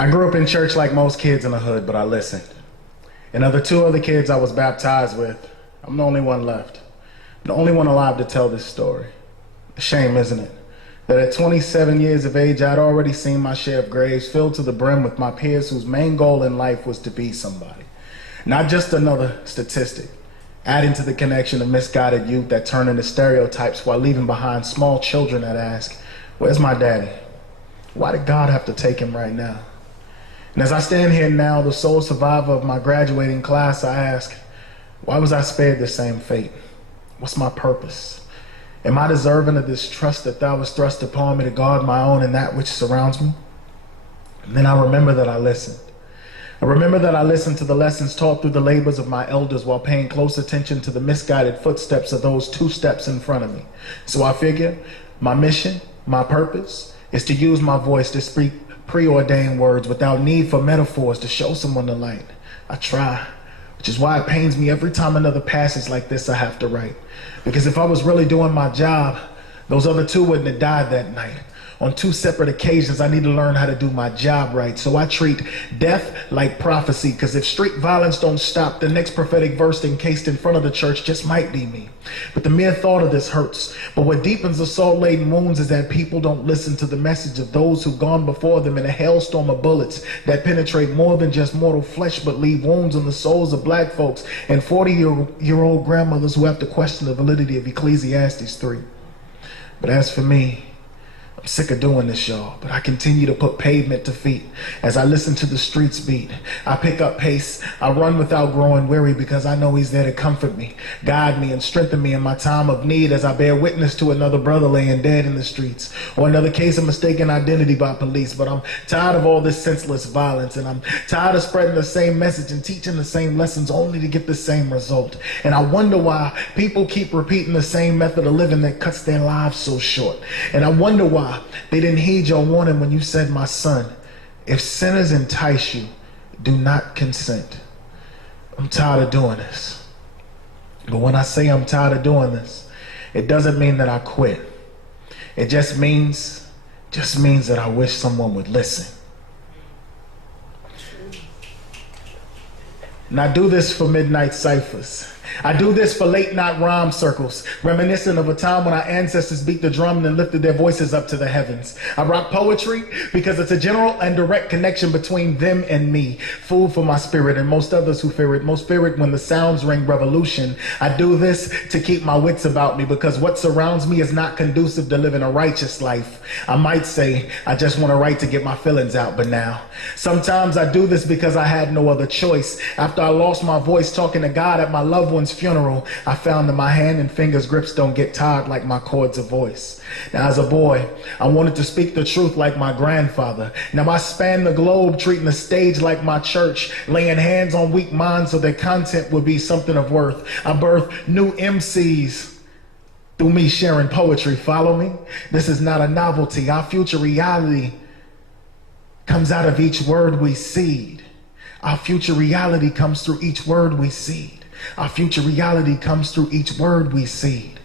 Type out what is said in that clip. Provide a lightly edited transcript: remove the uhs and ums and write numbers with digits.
I grew up in church like most kids in the hood, but I listened. And of the two other kids I was baptized with, I'm the only one left. I'm the only one alive to tell this story. A shame, isn't it? That at 27 years of age, I'd already seen my share of graves filled to the brim with my peers whose main goal in life was to be somebody. Not just another statistic, adding to the connection of misguided youth that turn into stereotypes while leaving behind small children that ask, "Where's my daddy? Why did God have to take him right now?" And as I stand here now, the sole survivor of my graduating class, I ask, why was I spared the same fate? What's my purpose? Am I deserving of this trust that thou hast thrust upon me to guard my own and that which surrounds me? And then I remember that I listened. I remember that I listened to the lessons taught through the labors of my elders while paying close attention to the misguided footsteps of those 2 steps in front of me. So I figure my mission, my purpose, is to use my voice to speak preordained words without need for metaphors to show someone the light. I try, which is why it pains me every time another passage like this I have to write. Because if I was really doing my job, those other 2 wouldn't have died that night. On 2 separate occasions, I need to learn how to do my job right. So I treat death like prophecy, because if street violence don't stop, the next prophetic verse encased in front of the church just might be me. But the mere thought of this hurts. But what deepens the salt-laden wounds is that people don't listen to the message of those who've gone before them in a hailstorm of bullets that penetrate more than just mortal flesh, but leave wounds on the souls of black folks and 40-year-old grandmothers who have to question the validity of Ecclesiastes 3. But as for me, I'm sick of doing this, y'all, but I continue to put pavement to feet as I listen to the streets beat. I pick up pace. I run without growing weary because I know he's there to comfort me, guide me, and strengthen me in my time of need as I bear witness to another brother laying dead in the streets or another case of mistaken identity by police. But I'm tired of all this senseless violence, and I'm tired of spreading the same message and teaching the same lessons only to get the same result. And I wonder why people keep repeating the same method of living that cuts their lives so short. And I wonder why they didn't heed your warning when you said, "My son, if sinners entice you, do not consent." I'm tired of doing this. But when I say I'm tired of doing this, it doesn't mean that I quit. It just means that I wish someone would listen. And I do this for midnight ciphers. I do this for late night rhyme circles, reminiscent of a time when our ancestors beat the drum and lifted their voices up to the heavens. I rock poetry because it's a general and direct connection between them and me. Food for my spirit and most others who fear it. Most fear it when the sounds ring revolution. I do this to keep my wits about me because what surrounds me is not conducive to living a righteous life. I might say I just want a right to get my feelings out, but now sometimes I do this because I had no other choice. After I lost my voice talking to God at my loved one's funeral, I found that my hand and fingers grips don't get tired like my cords of voice. Now as a boy, I wanted to speak the truth like my grandfather. Now I span the globe treating the stage like my church, laying hands on weak minds so their content would be something of worth. I birth new MCs through me sharing poetry. Follow me? This is not a novelty. Our future reality comes out of each word we seed. Our future reality comes through each word we seed. Our future reality comes through each word we seed.